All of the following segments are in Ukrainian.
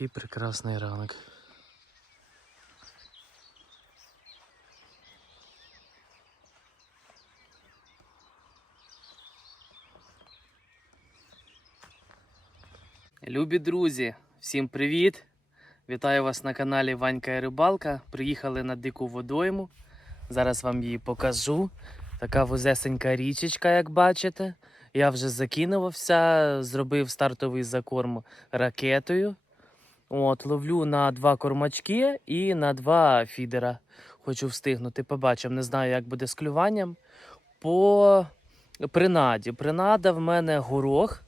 Який прекрасний ранок. Любі друзі, всім привіт! Вітаю вас на каналі Ванька і Рибалка. Приїхали на дику водойму. Зараз вам її покажу. Така вузесенька річечка, як бачите. Я вже закинувався, зробив стартовий закорм ракетою. От, ловлю на два кормачки і на два фідера. Хочу встигнути. Побачимо. Не знаю, як буде з клюванням. По принаді. Принада в мене горох.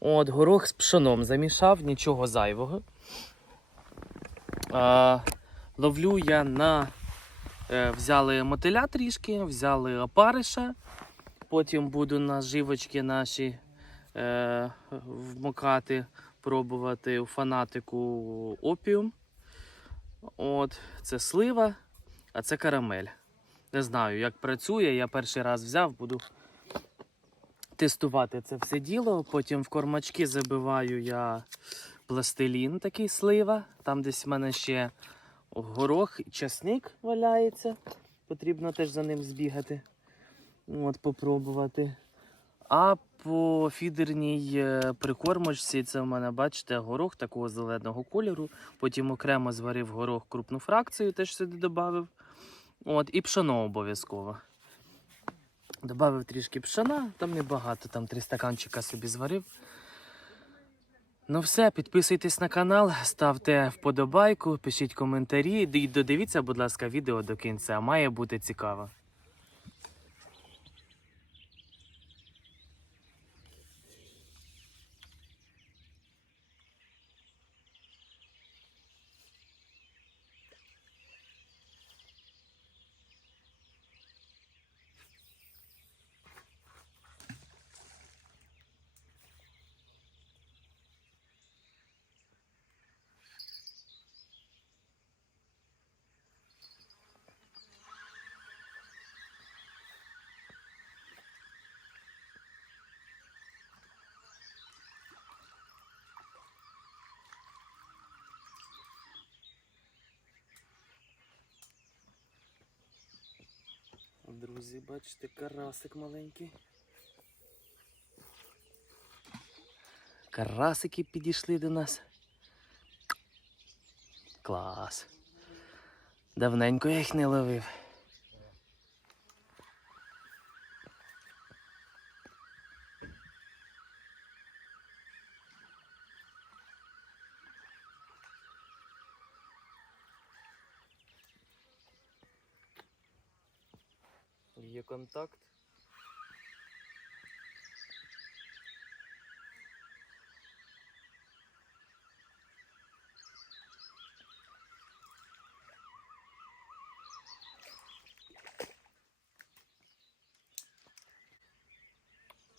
От, горох з пшоном замішав, нічого зайвого. А, ловлю я на. Е, взяли мотиля трішки, взяли опариша. Потім буду на живочки наші е, вмокати, пробувати у фанатику опіум. От, це слива, а це карамель. Не знаю, як працює. Я перший раз взяв, буду тестувати це все діло. Потім в кормачки забиваю я пластилін, такий слива. Там десь в мене ще горох і часник валяється. Потрібно теж за ним збігати. От, попробувати. А по фідерній е, прикормочці це в мене, бачите, горох такого зеленого кольору. Потім окремо зварив горох крупну фракцію, теж сюди додав. От, і пшено обов'язково. Добавив трішки пшена, там небагато, там три стаканчика собі зварив. Ну все, підписуйтесь на канал, ставте вподобайку, пишіть коментарі і додивіться, будь ласка, відео до кінця. Має бути цікаво. Друзі, бачите, карасик маленький. Карасики підійшли до нас. Клас. Давненько я їх не ловив. Є контакт.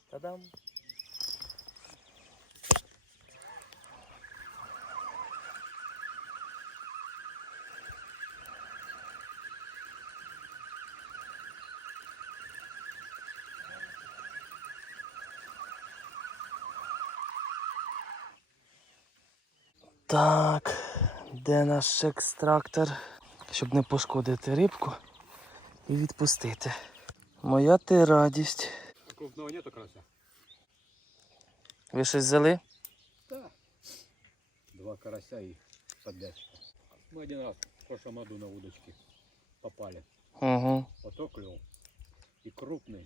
Та-дам! Так, де наш екстрактор? Щоб не пошкодити рибку і відпустити. Моя ти радість. Крупного нету карася? Ви щось взяли? Да. Два карася и поддячка. Мы один раз в прошлом году на удочке попали. Угу. Поток клюв. И крупный.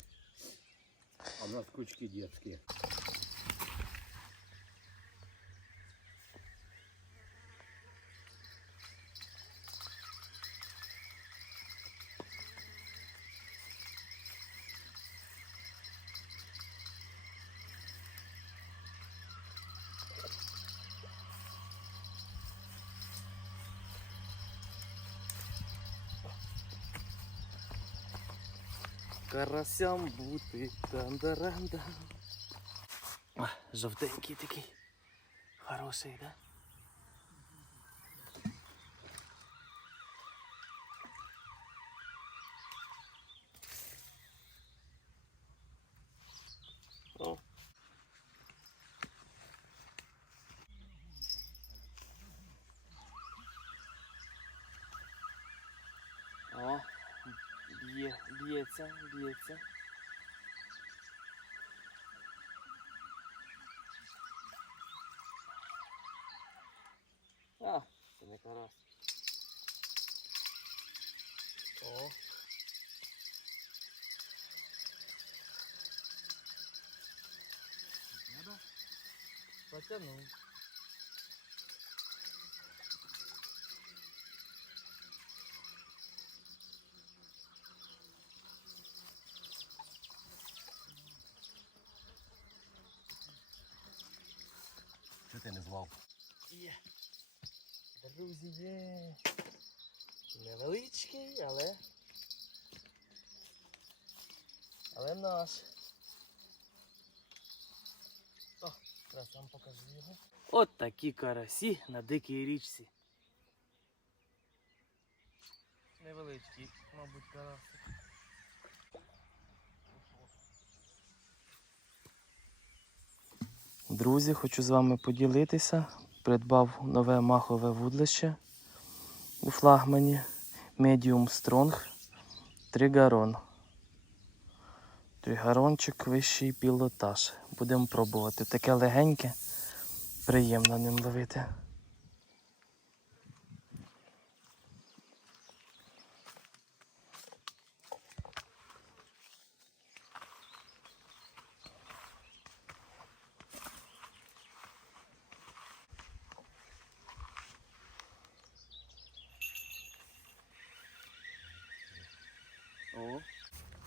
А у нас крючки детские. Карасям бути тандаранда. Жовтенький такий. Хороший, да? О. б'ється. А, це не карась. О. Потянув. Звав? Є. Друзі, є. Невеличкий, але. Але наш. О, зараз вам покажу його. От такі карасі на дикій річці. Невеличкий, мабуть, карасик. Друзі, хочу з вами поділитися. Придбав нове махове вудлище у флагмані Medium Strong Тригарон. Тригарончик вищий пілотаж. Будемо пробувати. Таке легеньке, приємно ним ловити.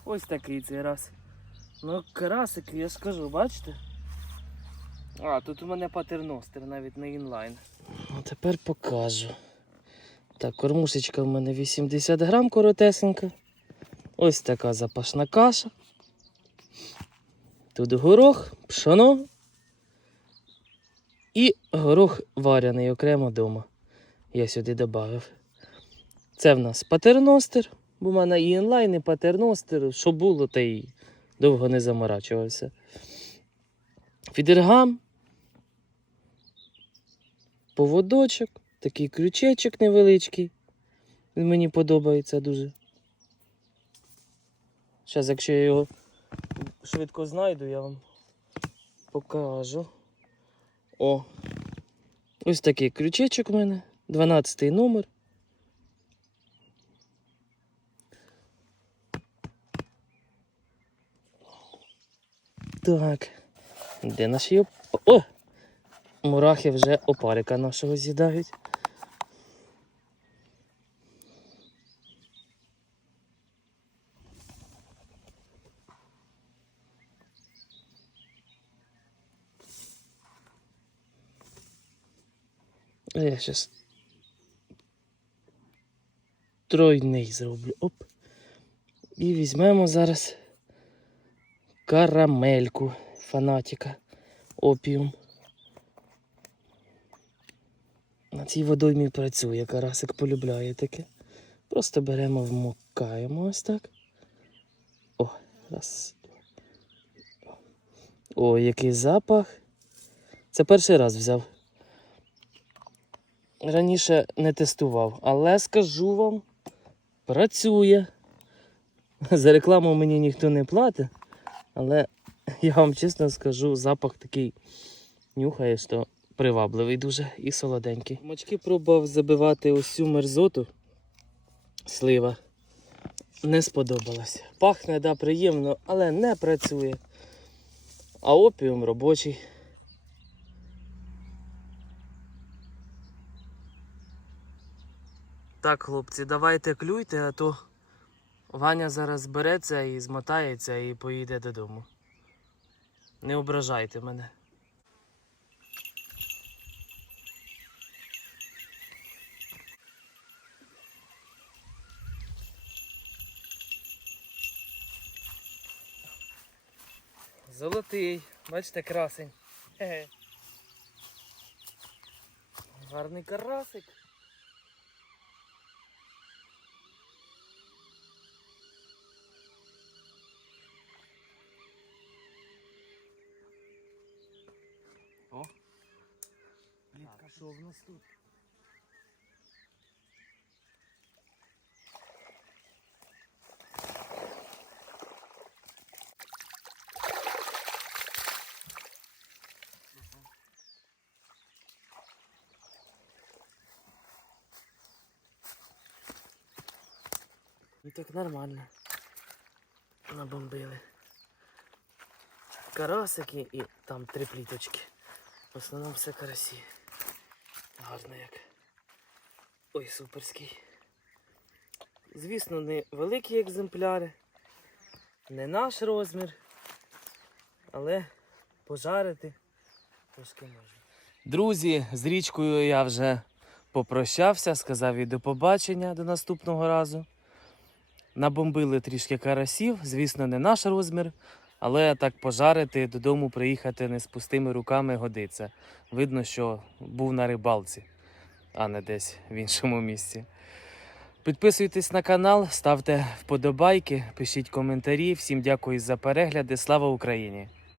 Ось такий цей раз. Ну, карасик, я ж кажу, бачите? А, тут у мене патерностер, навіть не інлайн. Ну, тепер покажу. Так, кормушечка в мене 80 грам коротесенька. Ось така запашна каша. Тут горох, пшоно. І горох варений окремо вдома. Я сюди додав. Це в нас патерностер. Бо в мене і інлайн, і патерностер, що було, та й довго не заморачувався. Фідергам, поводочок, такий крючечок невеличкий. Він мені подобається дуже. Зараз, якщо я його швидко знайду, я вам покажу. О! Ось такий крючечок у мене, 12 номер. Так. Де наші оп... О! Мурахи вже опарика нашого з'їдають. А Я зараз тройний зроблю. Оп. І візьмемо зараз карамельку фанатіка. Опіум. На цій водоймі працює, карасик полюбляє таке. Просто беремо, вмокаємо ось так. О, раз. О, який запах. Це перший раз взяв. Раніше не тестував, але скажу вам, працює. За рекламу мені ніхто не платить, але я вам чесно скажу, запах такий нюхає, що привабливий дуже і солоденький. Мочки пробував забивати цю мерзоту слива. Не сподобалось. Пахне, да, приємно, але не працює. А опіум робочий. Так, хлопці, давайте клюйте, а то Ваня зараз збереться і змотається і поїде додому. Не ображайте мене. Золотий, бачите, красень. Гарний карасик. Що в нас тут? Ну так нормально. Набомбили. Карасики і там три пліточки. В основному все карасі. Гарно як. Ой, суперський. Звісно, не великі екземпляри, не наш розмір, але пожарити трошки можна. Друзі, з річкою я вже попрощався, сказав їй до побачення до наступного разу. Набомбили трішки карасів, звісно, не наш розмір, але так пожарити, додому приїхати не з пустими руками годиться. Видно, що був на рибалці, а не десь в іншому місці. Підписуйтесь на канал, ставте вподобайки, пишіть коментарі. Всім дякую за перегляди. Слава Україні!